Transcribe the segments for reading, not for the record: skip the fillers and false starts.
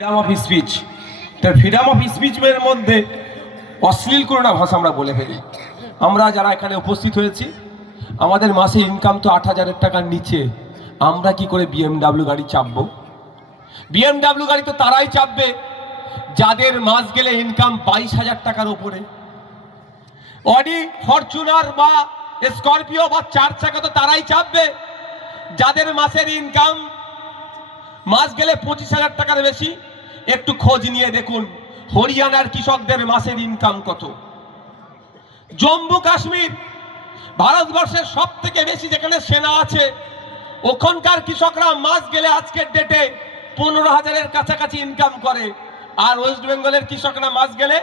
Freedom of speech. তো freedom of স্পিচের মধ্যে অশ্লীল কোনো না ভাষা আমরা বলে ফেলি। আমরা যারা এখানে উপস্থিত হয়েছি, আমাদের মাসে ইনকাম তো 8,000 টাকার নিচে। আমরা কি করে BMW গাড়ি চাপবো? BMW গাড়ি তো তারাই চাপবে যাদের মাস গেলে ইনকাম 22,000 টাকার উপরে। অডি, ফরচুনার বা স্করপিও বা 4 চাকা তো তারাই চাপবে যাদের মাসের ইনকাম মাস গেলে 25,000 টাকার বেশি। একটু খোঁজ নিয়ে দেখুন হরিয়ানার কৃষকদের মাসের ইনকাম কত। জম্মু কাশ্মীর, ভারতবর্ষের সব থেকে বেশি যেখানে সেনা আছে, ওখানকার কৃষকরা মাস গেলে আজকের ডেটে 15,000-এর কাছাকাছি ইনকাম করে। আর ওয়েস্ট বেঙ্গলের কৃষকরা মাস গেলে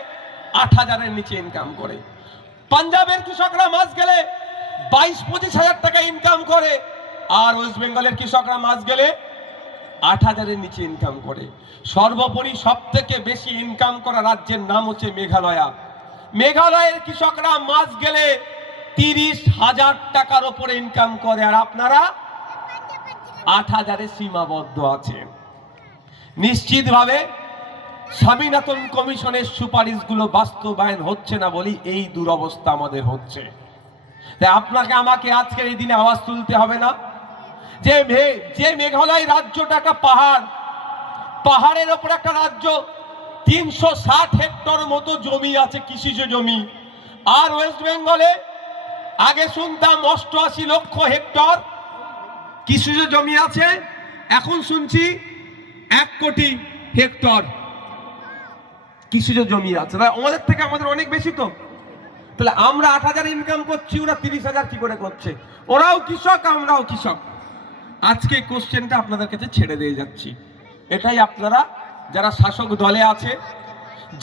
8,000-এর নিচে ইনকাম করে। পাঞ্জাবের কৃষকরা মাস গেলে 22-25,000 টাকা ইনকাম করে। আর ওয়েস্ট বেঙ্গলের কৃষকরা মাস গেলে 8,000-এর নিচে ইনকাম করে। সর্বোপরি সব থেকে বেশি ইনকাম করা রাজ্যের নাম হচ্ছে মেঘালয়। মেঘালয়ের কৃষকরা মাস গেলে 30,000 টাকার উপরে ইনকাম করে, আর আপনারা 8,000-এ সীমাবদ্ধ আছেন। নিশ্চিতভাবে স্বামীনাথন কমিশনের সুপারিশগুলো বাস্তবায়ন হচ্ছে না বলি এই দুরবস্থা আমাদের হচ্ছে। তাই আপনাকে আমাকে আজকের এই দিনে আওয়াজ তুলতে হবে না যে মেঘালয় রাজ্যটা একটা পাহাড়ের ওপর একটা রাজ্য, 360 হেক্টর মতো জমি আছে, কৃষিজ জমি। আর ওয়েস্ট বেঙ্গলে আগে শুনতাম 88 লক্ষ হেক্টর কৃষিজ জমি আছে, এখন শুনছি 1 কোটি হেক্টর কৃষিজ জমি আছে। আমাদের থেকে আমাদের অনেক বেশি তো। তাহলে আমরা 8,000 ইনকাম করছি, ওরা 30,000 কি করে করছে? ওরাও কৃষক, আমরাও কৃষক। আজকে কোশ্চেনটা আপনাদের কাছে ছেড়ে দিয়ে যাচ্ছি। এটাই আপনারা যারা শাসক দলে আছে,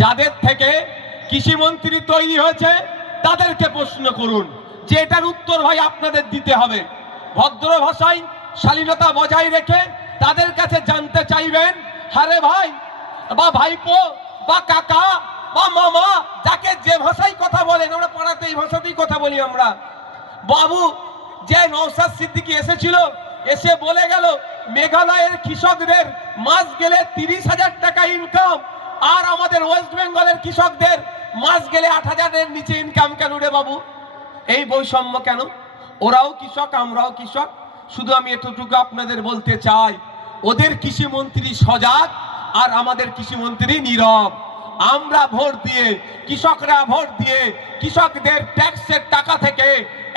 যাদের থেকে কৃষিমন্ত্রী তৈরি হয়েছে, তাদেরকে প্রশ্ন করুন যে এটার উত্তর ভাই আপনাদের দিতে হবে। ভদ্র ভাষায় শালীনতা বজায় রেখে তাদের কাছে জানতে চাইবেন, আরে ভাই বা ভাইপো বা কাকা বা মামা, যাকে যে ভাষায় কথা বলেন, আমরা পাড়াতে এই ভাষাতেই কথা বলি আমরা। বাবু, যে নওশাদ সিদ্দিকী এসেছিল, এসে বলে গেল মেঘালয়ের কৃষকদের মাস গেলে 30,000 টাকা ইনকাম, আর আমাদের ওয়েস্ট বেঙ্গলের কৃষকদের মাস গেলে 8,000-এর নিচে ইনকাম কেন রে বাবু? এই বৈষম্য কেন? ওরাও কৃষক, আমরাও কৃষক। শুধু আমি এতটুকু আপনাদের বলতে চাই, ওদের কৃষিমন্ত্রী সজাগ আর আমাদের কৃষিমন্ত্রী নীরব। আমরা ভোট দিয়ে, কৃষকরা ভোট দিয়ে কৃষকদের ট্যাক্সের টাকা থেকে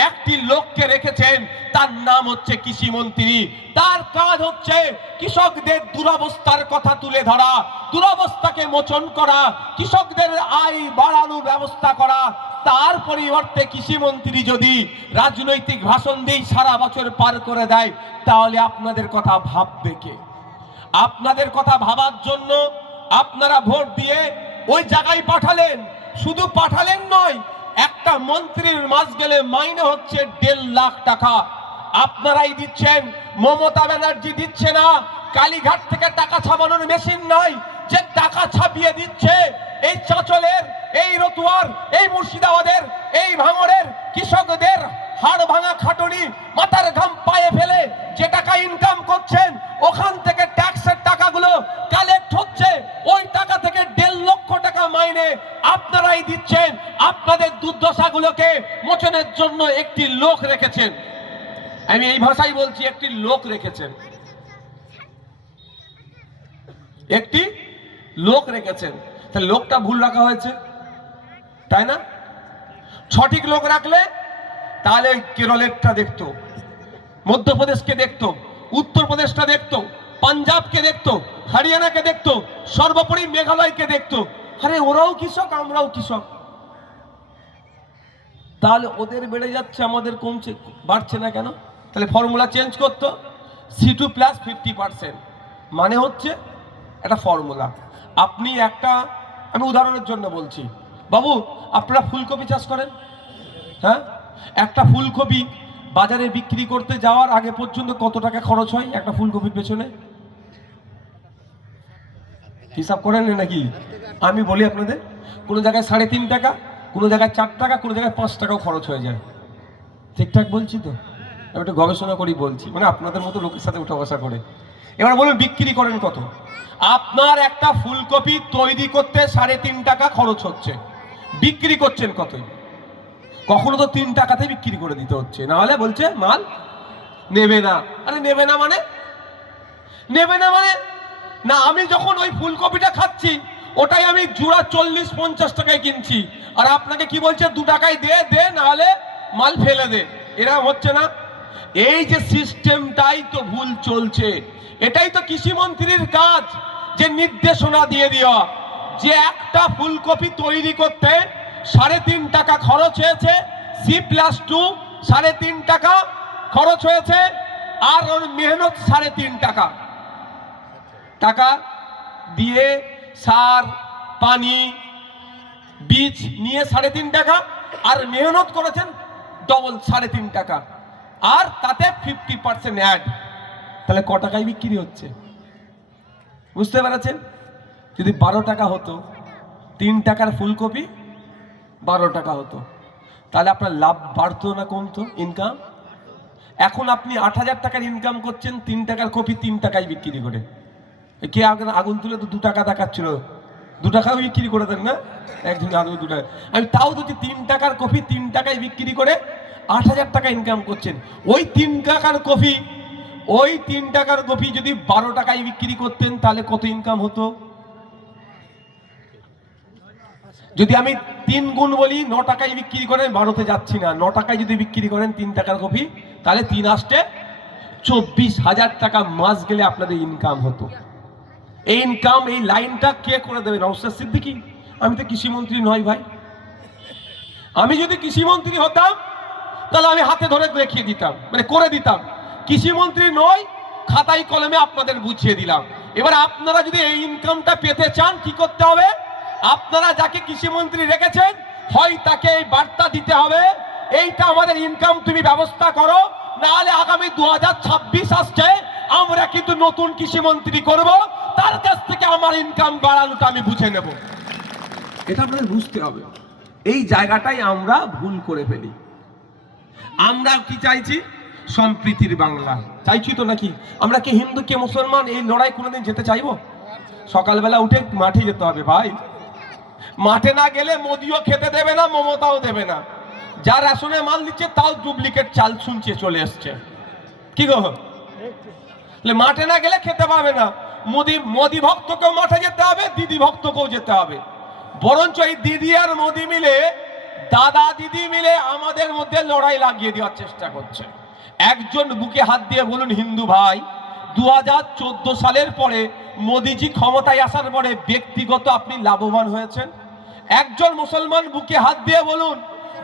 একটি লোককে রেখেছেন, তার নাম হচ্ছে কৃষিমন্ত্রী। তার কাজ হচ্ছে কৃষকদের দুরবস্থার কথা তুলে ধরা, দুরবস্থাকে মোচন করা, কৃষকদের আয় বাড়ানোর ব্যবস্থা করা। তার পরিবর্তে কৃষিমন্ত্রী যদি রাজনৈতিক ভাষণ দিয়ে সারা বছর পার করে দেয়, তাহলে আপনাদের কথা ভাববে কে? আপনাদের কথা ভাবার জন্য আপনারা ভোট দিয়ে ওই জায়গায় পাঠালেন। শুধু পাঠালেন নয়, একটা মন্ত্রীর মাস গেলে মাইনে হচ্ছে 1.5 লাখ টাকা। আপনারাই দিচ্ছেন, মমতা ব্যানার্জি দিচ্ছে না। কালীঘাট থেকে টাকা ছাপানোর মেশিন নয়, যে টাকা ছাপিয়ে দিচ্ছে এই চাঁচলের, এই রতুয়ার, এই মুর্শিদাবাদের, এই ভাঙড়ের কৃষকদের হাড় ভাঙা খাটুনি, মাথার ঘাম পায়ে ফেলে যে টাকা ইনকাম করছেন, ওখান থেকে ট্যাক্সের টাকাগুলো কালেক্ট হচ্ছে। ওই টাকা থেকে 1.5 লক্ষ টাকা মাইনে আপনারাই দিচ্ছেন। আপনাদের দুর্দশাগুলোকে মোচনের জন্য একটি লোক রেখেছেন। আমি এই ভাষাই বলছি, একটি লোক রেখেছেন, একটি লোক রেখেছেন। তাহলে লোকটা ভুল রাখা হয়েছে, তাই না? সঠিক লোক রাখলে তাহলে কেরলেরটা দেখতো, মধ্যপ্রদেশকে দেখতো, উত্তরপ্রদেশটা দেখতো, পাঞ্জাবকে দেখতো, হরিয়ানাকে দেখতো, সর্বোপরি মেঘালয়কে দেখতো। আরে ওরাও কৃষক, আমরাও কৃষক। তাহলে ওদের বেড়ে যাচ্ছে, আমাদের কমছে, বাড়ছে না কেন? তাহলে ফর্মুলা চেঞ্জ করতো। C2 + 50%, মানে হচ্ছে একটা ফর্মুলা। আপনি একটা, আমি উদাহরণের জন্য বলছি, বাবু আপনারা ফুলকপি চাষ করেন, হ্যাঁ? একটা ফুলকপি বাজারে বিক্রি করতে যাওয়ার আগে পর্যন্ত কত টাকা খরচ হয় একটা ফুলকপির পেছনে? হিসাব করেন নাকি? আমি বলি আপনাদের, কোনো জায়গায় 3.5 টাকা, কোনো জায়গায় 4 টাকা, কোনো জায়গায় 5 টাকাও খরচ হয়ে যায়। ঠিকঠাক বলছি তো? আমি একটু গবেষণা করি বলছি, মানে আপনাদের মতো লোকের সাথে উঠা বসা করে। এবার বলুন বিক্রি করেন কত? আপনার একটা ফুলকপি তৈরি করতে 3.5 টাকা খরচ হচ্ছে, বিক্রি করছেন কত? কখনো তো 3 টাকাতে বিক্রি করে দিতে হচ্ছে, না হলে বলছে মাল নেবে না। আরে নেবে না মানে? নেবে না মানে না, আমি যখন ওই ফুলকপিটা খাচ্ছি ওটাই আমি জোড়া 40-50 টাকায় কিনছি, আর আপনাকে কি বলছে 2 টাকায় দে দে, না হলে মাল ফেলে দে। এরকম হচ্ছে না? এই যে সিস্টেমটাই তো ভুল চলছে। এটাই তো কৃষিমন্ত্রীর কাজ, যে নির্দেশনা দিয়ে দেওয়া যে একটা ফুলকপি তৈরি করতে 3.5 টাকা খরচ হয়েছে, C+2 3.5 টাকা খরচ হয়েছে, আর ওর মেহনত 3.5 টাকা। টাকা দিয়ে সার পানি বীজ নিয়ে 3.5 টাকা, আর মেহনত করেছেন ডবল 3.5 টাকা, আর তাতে 50% অ্যাড। তাহলে ক টাকায় বিক্রি হচ্ছে বুঝতে পেরেছেন? যদি 12 টাকা হতো, 3 টাকার ফুলকপি 12 টাকা হতো, তাহলে আপনার লাভ বাড়তো না কমতো? ইনকাম এখন আপনি 8,000 টাকার ইনকাম করছেন 3 টাকার কপি 3 টাকায় বিক্রি করে। কে আগুন তুলে তো 2 টাকা দেখাচ্ছিল, 2 টাকাও বিক্রি করে দেন না একদিন, আলু 2 টাকা। আমি তাও যদি 3 টাকার কফি 3 টাকায় বিক্রি করে 8,000 টাকা ইনকাম করছেন, ওই 3 টাকার কফি যদি 12 টাকায় বিক্রি করতেন তাহলে কত ইনকাম হতো? যদি আমি 3 গুণ বলি, 9 টাকায় বিক্রি করেন, 12তে যাচ্ছি না, 9 টাকায় যদি বিক্রি করেন 3 টাকার কফি, তাহলে 3 আসতে 24,000 টাকা মাস গেলে আপনাদের ইনকাম হতো। এই ইনকাম, এই লাইনটা কে করে দেবে? নওশাদ সিদ্দিকী। আমি তো কৃষিমন্ত্রী নই ভাই। আমি যদি কৃষিমন্ত্রী হতাম তাহলে আমি হাতে ধরে দেখিয়ে দিতাম, মানে করে দিতাম। কৃষিমন্ত্রী নই, খাতায় কলমে আপনাদের বুঝিয়ে দিলাম। এবার আপনারা যদি এই ইনকামটা পেতে চান কি করতে হবে? আপনারা যাকে কৃষিমন্ত্রী রেখেছেন হয় তাকে এই বার্তা দিতে হবে, এইটা আমাদের ইনকাম তুমি ব্যবস্থা করো, নাহলে আগামী 2026 আসছে, আমরা কিন্তু নতুন কৃষিমন্ত্রী করব, তার কাছ থেকে আমার ইনকাম বাড়ানোটা আমি বুঝে নেব। এটা আপনাদের বুঝতে হবে। এই জায়গাটাই আমরা ভুল করে ফেলি। আমরা কি চাইছি? সম্প্রীতির বাংলা চাইছি তো নাকি? আমরা কি হিন্দু কে মুসলমান এই লড়াই কোনোদিন যেতে চাইবো? সকালবেলা উঠে মাঠে যেতে হবে ভাই। মাঠে না গেলে মোদিও খেতে দেবে না, মমতাও দেবে না। যার রেশনে মাল দিচ্ছে তাও ডুপ্লিকেট চাল শুনছে চলে এসছে। কি গো, মাঠে না গেলে খেতে পাবে না। মোদি ভক্তকেও মাঠে যেতে হবে, দিদি ভক্তকেও যেতে হবে। বরঞ্চ এই দিদি আর মোদি মিলে, দাদা দিদি মিলে আমাদের মধ্যে লড়াই লাগিয়ে দেওয়ার চেষ্টা করছে। একজন বুকে হাত দিয়ে বলুন হিন্দু ভাই, 2014 সালের পরে মোদিজি ক্ষমতায় আসার পরে ব্যক্তিগত আপনি লাভবান হয়েছেন? একজন মুসলমান বুকে হাত দিয়ে বলুন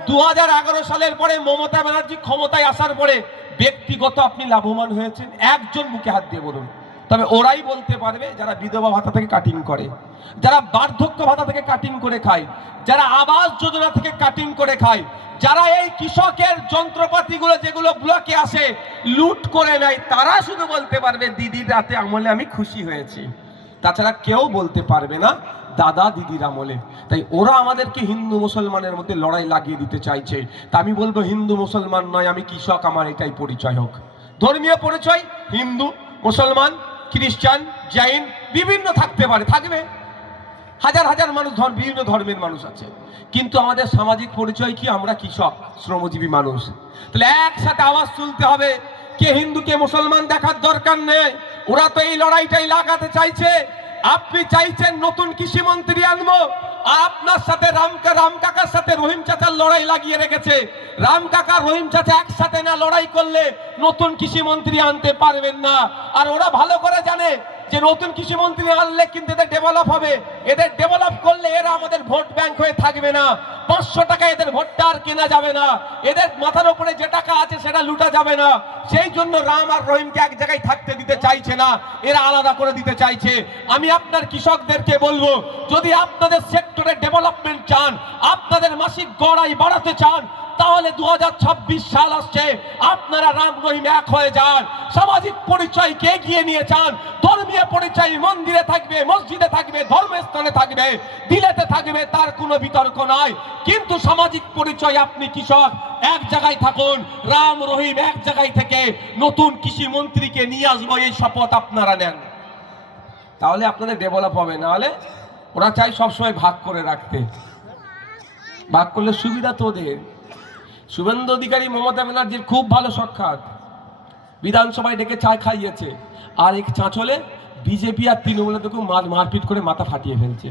2011 সালের পরে মমতা ব্যানার্জি ক্ষমতায় আসার পরে ব্যক্তিগত আপনি লাভবান হয়েছেন? একজন বুকে হাত দিয়ে বলুন। তবে ওরাই বলতে পারবে যারা বিধবা ভাতা থেকে কাটিং করে, যারা বার্ধক্য ভাতা থেকে কাটিং করে খায়, যারা আবাস যোজনা থেকে কাটিং করে খায়, যারা এই কৃষকের যন্ত্রপাতিগুলো যেগুলো ব্লকে আসে লুট করে নেয়, তারা শুধু বলতে পারবে দিদির রাতে আমলে আমি খুশি হয়েছি। তাছাড়া কেউ বলতে পারবে না দাদা দিদির আমলে। তাই ওরা আমাদেরকে হিন্দু মুসলমানের মধ্যে লড়াই লাগিয়ে দিতে চাইছে। তা আমি বলবো হিন্দু মুসলমান নয়, আমি কৃষক, আমার এটাই পরিচয় হোক। ধর্মীয় পরিচয় হিন্দু, মুসলমান, খ্রিস্টান, জৈন বিভিন্ন থাকতে পারে, থাকবে। হাজার হাজার মানুষ বিভিন্ন ধর্মের মানুষ আছে, কিন্তু আমাদের সামাজিক পরিচয় কি? আমরা কৃষক, শ্রমজীবী মানুষ। তাহলে একসাথে আওয়াজ তুলতে হবে। কে হিন্দু কে মুসলমান দেখার দরকার নেই। ওরা তো এই লড়াইটাই লাগাতে চাইছে। আপনি চাইছেন নতুন কৃষিমন্ত্রী আনবো, আপনার সাথে রাম কাকার সাথে রহিম চাচার লড়াই লাগিয়ে রেখেছে। রাম কাকা রহিম চাচা একসাথে না লড়াই করলে নতুন কৃষিমন্ত্রী আনতে পারবেন না। আর ওরা ভালো করে জানে যে নতুন কৃষিমন্ত্রী আনলে কিন্তু এদের ডেভেলপ হবে। এদের ডেভেলপ করলে এরা আমাদের ভোট ব্যাংক হয়ে থাকবে না। 500 টাকা এদের ভোটটা আর কেনা যাবে না। এদের মাথার উপরে যে টাকা আছে সেটা লুটা যাবে না। সেই জন্য রাম আর রহিমকে এক জায়গায় থাকতে দিতে চাইছে না, এরা আলাদা করে দিতে চাইছে। আমি আপনার কৃষকদেরকে বলবো, যদি আপনাদের সেক্টরে ডেভেলপমেন্ট চান, আপনাদের মাসিক গড় আয় বাড়াতে চান, তাহলে 2026 সাল আসছে, আপনারা রাম রহিম এক হয়ে যান। সামাজিক পরিচয়কে এগিয়ে নিয়ে যান। ধর্মীয় পরিচয় মন্দিরে থাকবে, মসজিদে থাকবে, ধর্মস্থলে কবরস্থানে থাকবে, বিলেতে থাকবে, তার কোনো বিতর্ক নাই। কিন্তু সামাজিক পরিচয় আপনি কৃষক, এক জায়গায় থাকুন, রাম রহিম এক জায়গায় থেকে নতুন কৃষি মন্ত্রীকে নিয়ে আসবো এই শপথ আপনারা নেন, তাহলে আপনাদের ডেভেলপ হবে। না হলে ওরা চাই সবসময় ভাগ করে রাখতে। ভাগ করলে সুবিধা তো ওদের। শুভেন্দু অধিকারী মমতা ব্যানার্জির খুব ভালো সাক্ষাৎ, বিধানসভায় ডেকে চা খাইয়েছে, আর এক চাঁচলে বিজেপি আর তৃণমূলের দেখুন মারপিট করে মাথা ফাটিয়ে ফেলছে।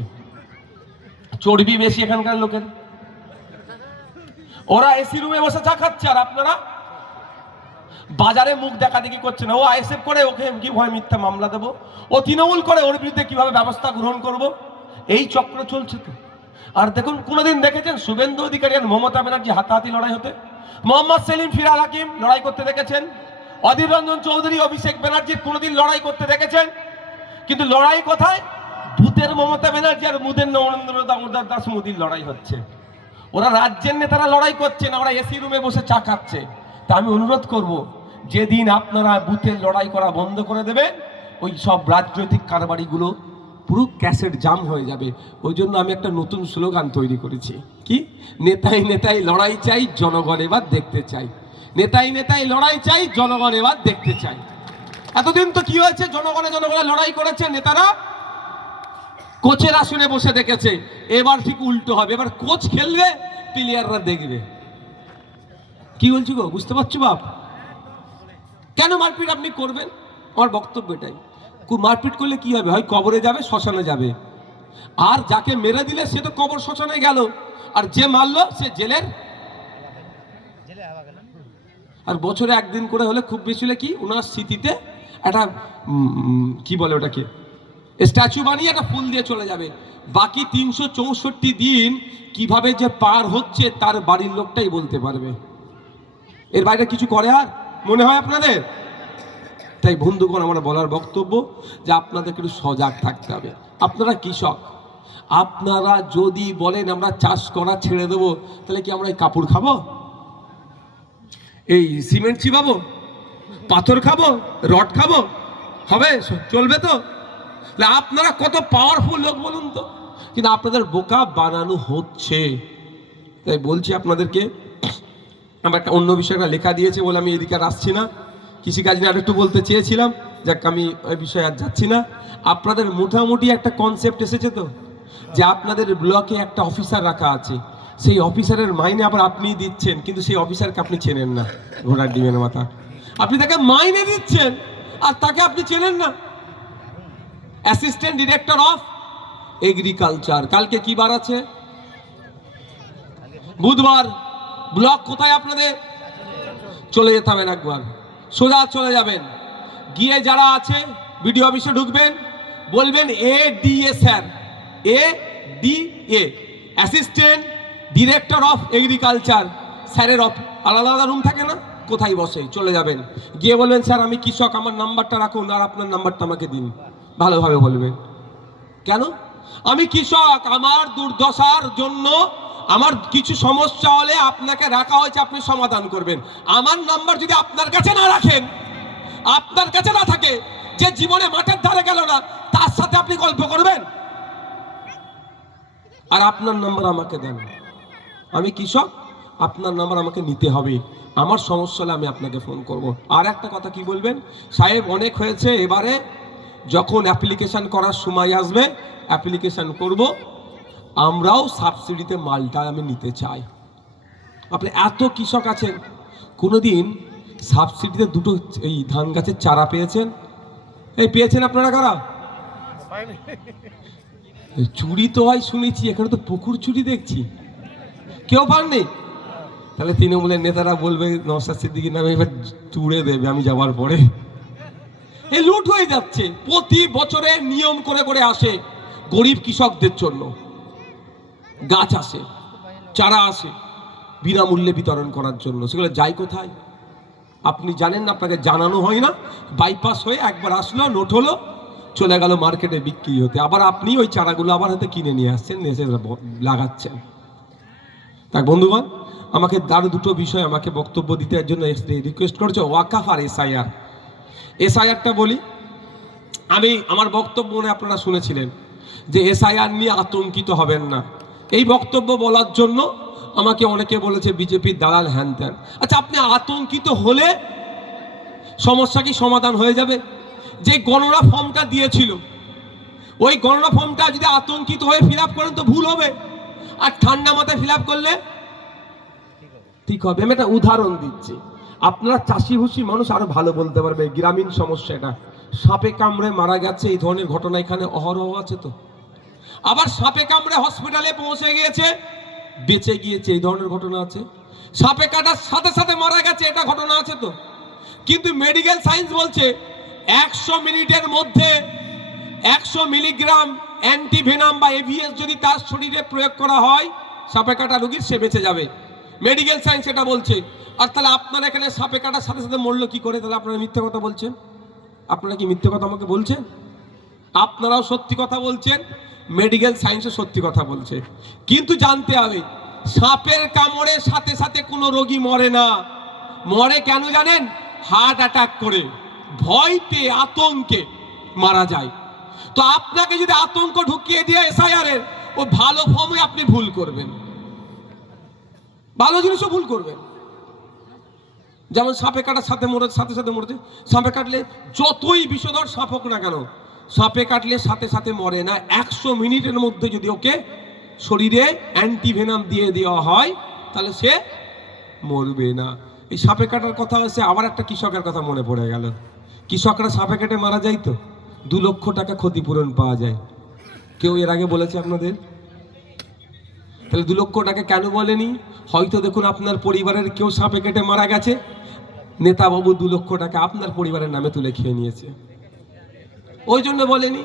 চর্বি বেশি এখানকার লোকের, ওরা এসি রুমে বসে চা খাচ্ছে আর আপনারা বাজারে মুখ দেখা দেখি করছেন। ও আইএসএফ করে, ওকে কি ভয় মিথ্যা মামলা দেবো, ও তৃণমূল করে, ওর বিরুদ্ধে কিভাবে ব্যবস্থা গ্রহণ করব, এই চক্র চলছে তো। আর দেখুন, কোনোদিন দেখেছেন শুভেন্দু অধিকারী আর মমতা ব্যানার্জি হাতাহাতি লড়াই হতে? মোহাম্মদ সেলিম, ফিরহাদ হাকিম লড়াই করতে দেখেছেন? অধীর রঞ্জন চৌধুরী, অভিষেক ব্যানার্জির কোনোদিন লড়াই করতে দেখেছেন? কিন্তু লড়াই কোথায়? ভূতের মমতা ব্যানার্জি আর মুদের নরেন্দ্র দামোদর দাস মোদীর লড়াই হচ্ছে। ওরা রাজ্যের নেতারা লড়াই করছে না, ওরা এসি রুমে বসে চা খাচ্ছে। তা আমি অনুরোধ করব, যেদিন আপনারা বুথের লড়াই করা বন্ধ করে দেবেন, ওই সব রাজনৈতিক কারবারিগুলো পুরো ক্যাসেট জাম হয়ে যাবে। ওই জন্য আমি একটা নতুন স্লোগান তৈরি করেছি, কি? নেতাই নেতাই লড়াই চাই, জনগণ এবার দেখতে চাই। নেতাই নেতাই লড়াই চাই, জনগণ এবার দেখতে চাই। এতদিন তো কি হয়েছে, জনগণে লড়াই করেছে নেতারা, কোচের আসনে বসে দেখেছে। এবার ঠিক উল্টো হবে, এবার কোচ খেলবে, প্লেয়াররা দেখবে। কি বলছি গো, বুঝতে পারছো বাপ? কেন মারপিট আপনি করবেন? আমার বক্তব্য এটাই, মারপিট করলে কি হবে? হয় কবরে যাবে, শ্মশানে যাবে। আর যাকে মেরে দিলে সে তো কবর শ্মশানে গেল, আর যে মারলো সে জেলের। আর বছরে একদিন করে হলে খুব বেশি হলে কি, ওনার স্মৃতিতে একটা কি বলে ওটাকে, স্ট্যাচু বানিয়ে একটা ফুল দিয়ে চলে যাবে। বাকি 364 দিন কিভাবে যে পার হচ্ছে তার বাড়ির লোকটাই বলতে পারবে। এর বাইরে কিছু করে আর মনে হয় আপনাদের? তাই বন্ধুগণ, আমার বলার বক্তব্য যে আপনাদেরকে একটু সজাগ থাকতে হবে। আপনারা কৃষক, আপনারা যদি বলেন আমরা চাষ করা ছেড়ে দেবো, তাহলে কি আমরা এই কাপড় খাবো, এই সিমেন্ট চিবাবো, পাথর খাবো, রড খাবো? হবে? চলবে তো? আপনারা কত পাওয়ারফুল লোক বলুন তো, কিন্তু আপনাদের বোকা বানানো হচ্ছে। তাই বলছি আপনাদেরকে, আমার একটা অন্য বিষয়টা লেখা দিয়েছে বলে আমি এদিকে আর আসছি না। কৃষিকাজ নিয়ে আরেকটু বলতে চেয়েছিলাম, যাক আমি ওই বিষয়ে আর যাচ্ছি না। আপনাদের মোটামুটি একটা কনসেপ্ট এসেছে তো, যে আপনাদের ব্লকে একটা অফিসার রাখা আছে, সেই অফিসারের মাইনে আবার আপনি দিচ্ছেন, কিন্তু সেই অফিসারকে আপনি চেনেন না। ঘোড়ার ডিমের মাথা, আপনি তাকে মাইনে দিচ্ছেন আর তাকে আপনি চেনেন না। অ্যাসিস্ট্যান্ট ডিরেক্টর অফ এগ্রিকালচার, কালকে কি বার আছে? বুধবার। ব্লক কোথায় আপনাদের? চলে যেতে হবে একবার, সোজা চলে যাবেন, গিয়ে যারা আছে বিডিও অফিসে ঢুকবেন, বলবেন ADA sir, ADA assistant director of agriculture স্যারের আলাদা আলাদা রুম থাকে না, কোথায় বসে? চলে যাবেন, গিয়ে বলবেন স্যার আমি কৃষক, আমার নাম্বারটা রাখুন আর আপনার নাম্বারটা আমাকে দিন। ভালোভাবে বলবেন, কেন? আমি কৃষক, আমার দুর্দশার জন্য আমার কিছু সমস্যা হলে আপনাকে রাখা হয়েছে, আপনি সমাধান করবেন। আমার নাম্বার যদি আপনার কাছে না রাখেন, আপনার কাছে না থাকে, যে জীবনে মাঠের ধারে গেল না, তার সাথে আপনি গল্প করবেন? আর আপনার নাম্বার আমাকে দেন, আমি কৃষক, আপনার নাম্বার আমাকে নিতে হবে, আমার সমস্যা হলে আমি আপনাকে ফোন করব। আর একটা কথা কি বলবেন, সাহেব অনেক হয়েছে, এবারে যখন অ্যাপ্লিকেশন করার সময় আসবে, অ্যাপ্লিকেশন করব, আমরাও সাবসিডিতে মালটা আমি নিতে চাই। আপনি এত কৃষক আছেন, কোনোদিন সাবসিডিতে দুটো এই ধান গাছের চারা পেয়েছেন? এই পেয়েছেন আপনারা কারা? চুরি তো হয় শুনেছি, এখানে তো পুকুর চুরি দেখছি, কেউ পাননি? তাহলে তৃণমূলের নেতারা বলবে নওশাদ সিদ্দিকীর নামে এবার তুড়ে দেবে আমি যাওয়ার পরে। এই লুট হয়ে যাচ্ছে, প্রতি বছরে নিয়ম করে করে আসে গরিব কৃষকদের জন্য, গাছ আসে, চারা আসে বিনামূল্যে বিতরণ করার জন্য, সেগুলো যায় কোথায় আপনি জানেন না, আপনাকে জানানো হয় না। বাইপাস হয়ে একবার আসলো, নোট হলো, চলে গেল মার্কেটে বিক্রি হতে, আবার আপনি ওই চারাগুলো আবার হাতে কিনে নিয়ে আসছেন, এসে লাগাচ্ছেন। তাই বন্ধুগণ, আমাকে আরো দুটো বিষয় আমাকে বক্তব্য দিতে জন্য রিকোয়েস্ট করেছে, ওয়াকাফ আর এসআইআরটা বলি। আমি আমার বক্তব্য মনে আপনারা শুনেছিলেন, যে এসআইআর নিয়ে আতঙ্কিত হবেন না। এই বক্তব্য বলার জন্য আমাকে অনেকে বলেছে বিজেপির দালাল হ্যান ত্যান। আচ্ছা, আপনি আতঙ্কিত হলে সমস্যা কি সমাধান হয়ে যাবে? যে গণনা ফর্মটা দিয়েছিল, ওই গণনা ফর্মটা যদি আতঙ্কিত হয়ে ফিল আপ করেন তো ভুল হবে, আর ঠান্ডা মাথায় ফিল আপ করলে ঠিক হবে। আমি একটা উদাহরণ দিচ্ছি, আপনারা চাষিভুষি মানুষ আরো ভালো বলতে পারবে। গ্রামীণ সমস্যা, এটা সাপে কামড়ে মারা গেছে, এই ধরনের ঘটনা এখানে অহরহ আছে তো। আবার সাপে কামড়ে হসপিটালে পৌঁছে গিয়েছে, বেঁচে গিয়েছে, এই ধরনের ঘটনা আছে। সাপে কাটার সাথে সাথে মারা গেছে, এটা ঘটনা আছে তো। কিন্তু মেডিকেল সায়েন্স বলছে 100 মিনিটের মধ্যে 100 মিলিগ্রাম অ্যান্টিভেনাম বা এভিএস যদি তার শরীরে প্রয়োগ করা হয় সাপে কাটা রোগীর, সে বেঁচে যাবে। মেডিকেল সায়েন্স এটা বলছে। আর তাহলে আপনারা এখানে সাপে কাটার সাথে সাথে মরলো কি করে? তাহলে আপনারা মিথ্যে কথা বলছেন। আপনারা কি মিথ্যে কথা আমাকে বলছেন? আপনারাও সত্যি কথা বলছেন, মেডিকেল সায়েন্সও সত্যি কথা বলছে। কিন্তু জানতে হবে, সাপের কামড়ে সাথে সাথে কোনো রোগী মরে না। মরে কেন জানেন? হার্ট অ্যাটাক করে, ভয় পেয়ে, আতঙ্কে মারা যায়। তো আপনাকে যদি আতঙ্ক ঢুকিয়ে দিয়ে এসআইআর এর ও ভালো ফর্মে আপনি ভুল করবেন, ভালো জিনিসও ভুল করবেন। যেমন সাপে কাটার সাথে সাথে মরেছে। সাপে কাটলে যতই বিষধর সাপ হোক না কেন, সাপে কাটলে সাথে সাথে মরে না। 100 মিনিটের মধ্যে যদি ওকে শরীরে অ্যান্টিভেনাম দিয়ে দেওয়া হয় তাহলে সে মরবে না। এই সাপে কাটার কথা হচ্ছে, আবার একটা কৃষকের কথা মনে পড়ে গেল। কৃষকরা সাপে কেটে মারা যায় তো 2 লক্ষ টাকা ক্ষতিপূরণ পাওয়া যায়। কেউ এর আগে বলেছে আপনাদের? তাহলে 2 লক্ষ টাকা কেন বলেনি? হয়তো দেখুন আপনার পরিবারের কেউ সাপে কেটে মারা গেছে, নেতাবাবু 2 লক্ষ টাকা আপনার পরিবারের নামে তুলে খেয়ে নিয়েছে, ওই জন্য বলেনি।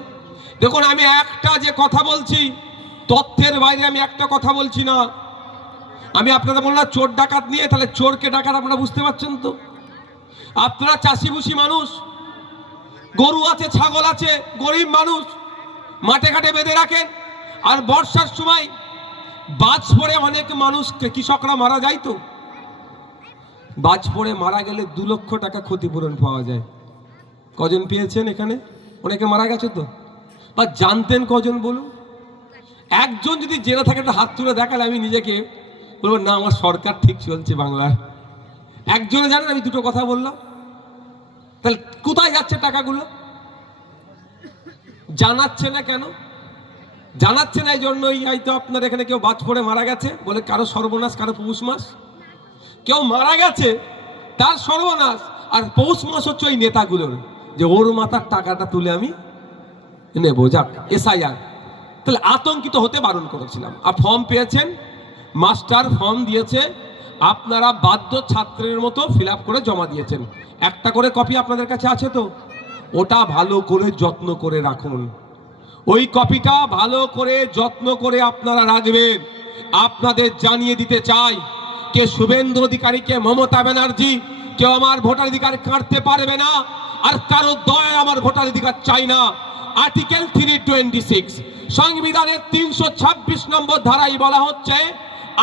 দেখুন, আমি একটা যে কথা বলছি তথ্যের বাইরে আমি একটা কথা বলছি না। আমি আপনাদের বললাম চোর ডাকাত নিয়ে, তাহলে চোরকে ডাকাত আপনারা বুঝতে পারছেন তো। আপনারা চাষিভুষি মানুষ, গরু আছে, ছাগল আছে, গরিব মানুষ, মাঠে ঘাটে বেঁধে রাখেন। আর বর্ষার সময় বাজ পড়ে অনেক মানুষ, কৃষকরা মারা যায় তো। বাজ পড়ে মারা গেলে 2 লক্ষ টাকা ক্ষতিপূরণ পাওয়া যায়। কজন পেয়েছেন এখানে? অনেকে মারা গেছে তো। বা জানতেন কজন বলুন? একজন যদি জেনে থাকে একটা হাত তুলে দেখালে আমি নিজেকে বলবো না, আমার সরকার ঠিক চলছে বাংলার। একজনে জানেন আমি 2টো কথা বললাম, তাহলে কোথায় যাচ্ছে টাকাগুলো? জানাচ্ছে না কেন? জানাচ্ছে না এই জন্যই হয়তো আপনার এখানে কেউ বাজ পড়ে মারা গেছে বলে কারো সর্বনাশ, কারো পৌষ মাস। কেউ মারা গেছে তার সর্বনাশ, আর পৌষ মাস হচ্ছে ওই নেতাগুলোর, যে ওর মাথার টাকাটা তুলে আমি নেবো। যাক, এসআইআর। তাহলে আতঙ্কিত হতে বারণ করেছিলাম। আর ফর্ম পেয়েছেন, মাস্টার ফর্ম দিয়েছে, আপনারা বাধ্য ছাত্রের মতো ফিল আপ করে জমা দিয়েছেন। একটা করে কপি আপনাদের কাছে আছে তো, ওটা ভালো করে যত্ন করে রাখুন। ওই কপিটা ভালো করে যত্ন করে আপনারা রাখবেন। আপনাদের জানিয়ে দিতে চাই, কে শুভেন্দু অধিকারী, কে মমতা ব্যানার্জি, কেউ আমার ভোটাধিকার কাটতে পারবে না। আর কারো দয়া আমার ভোটাধিকার চাই না। আর্টিকেল 326 সংবিধানের 326 নম্বর ধারায় বলা হচ্ছে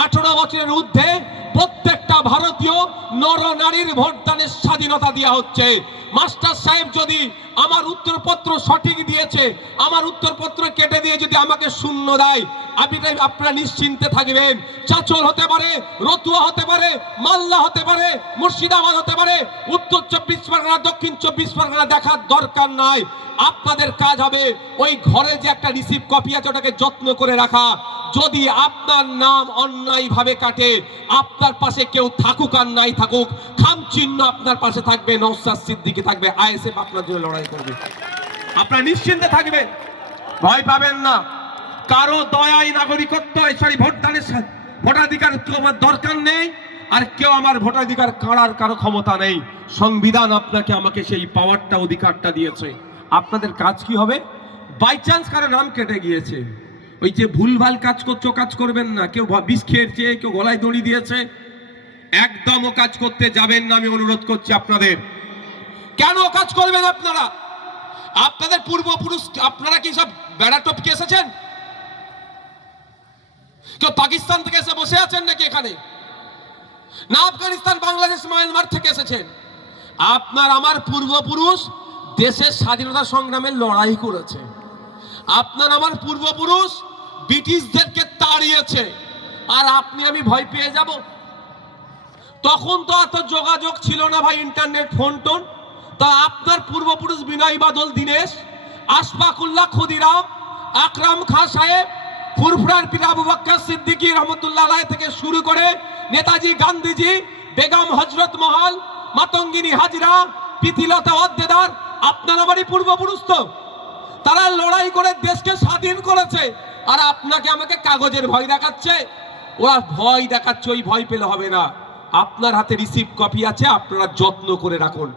18 বছরের ঊর্ধ্বে প্রত্যেকটা ভারতীয় নর নারীর ভোটদানের স্বাধীনতা দেওয়া হচ্ছে। মাস্টার সাহেব যদি আমার উত্তরপত্র সঠিক দিয়েছে, আমার উত্তরপত্র কেটে দিয়ে যদি আমাকে শূন্য দেয়, আপনারা নিশ্চিন্তে থাকবেন। চাঁচল হতে পারে, রতুয়া হতে পারে, মালদা হতে পারে, মুর্শিদাবাদ হতে পারে, উত্তর 24 পরগনা, দক্ষিণ 24 পরগনা দেখার দরকার নাই। আপনাদের কাজ হবে ওই ঘরে যে একটা রিসিভ কপি আছে ওটাকে যত্ন করে রাখা। যদি আপনার নাম অন্যায়ভাবে কাটে, আপনার পাশে কেউ থাকুক আর নাই থাকুক, খামচিহ্ন আপনার পাশে থাকবে, নওশাদ সিদ্দিকী থাকবে, আইএসএফ আপনার জন্য লড়াই করবে। আপনারা নিশ্চিন্তে থাকবেন, ভয় পাবেন না। কারো দয়ায় নাগরিকত্ব, ভোটাধিকার আমার দরকার নেই, আর কেউ আমার ভোটাধিকার কাড়ার কারো ক্ষমতা নেই। সংবিধান আপনাকে আমাকে সেই পাওয়ারটা, অধিকারটা দিয়েছে। আপনাদের কাজ কি হবে? বাই চান্স কারো নাম কেটে গিয়েছে, ওই যে ভুলভাল কাজ করছো, কাজ করবেন না। কেউ বিষ খেয়েছে, কেউ গলায় দড়ি দিয়েছে, একদমও কাজ করতে যাবেন না। আমি অনুরোধ করছি আপনাদের। কেন কাজ করবেন আপনারা? আপনাদের পূর্বপুরুষ, আপনারা কি সব বেড়া টপকে এসেছেন? কেউ পাকিস্তান থেকে এসে বসে আছেন নাকি এখানে? না আফগানিস্তান, বাংলাদেশ, মায়ানমার থেকে এসেছেন? আপনার আমার পূর্বপুরুষ দেশের স্বাধীনতা সংগ্রামে লড়াই করেছে। আপনার আমার পূর্বপুরুষ ব্রিটিশদেরকে তাড়িয়েছে, আর আপনি আমি ভয় পেয়ে যাব? তখন তো এত যোগাযোগ ছিল না ভাই, ইন্টারনেট ফোন টোন। তা আপনার পূর্বপুরুষ বিনয় বাদল দীনেশ, আশফাকুল্লাহ ক্ষুদিরাম, আকরাম খাঁ সাহেব, ফুরফুরার পীর আবু বকর সিদ্দিকী রহমতুল্লাহ আলাইহি থেকে শুরু করে নেতাজি গান্ধীজি, বেগম হযরত মহল, মাতঙ্গিনী হাজরা, প্রীতিলতা ওয়াদ্দেদার আপনার আমারই পূর্বপুরুষ। তো তারা লড়াই করে দেশকে স্বাধীন করেছে, আর আপনাকে আমাকে কাগজের ভয় দেখাচ্ছে। ওরা ভয় দেখাচ্ছে, ওই ভয় পেলে হবে না। আপনার হাতে রিসিপ্ট কপি আছে, আপনারা যত্ন করে রাখুন।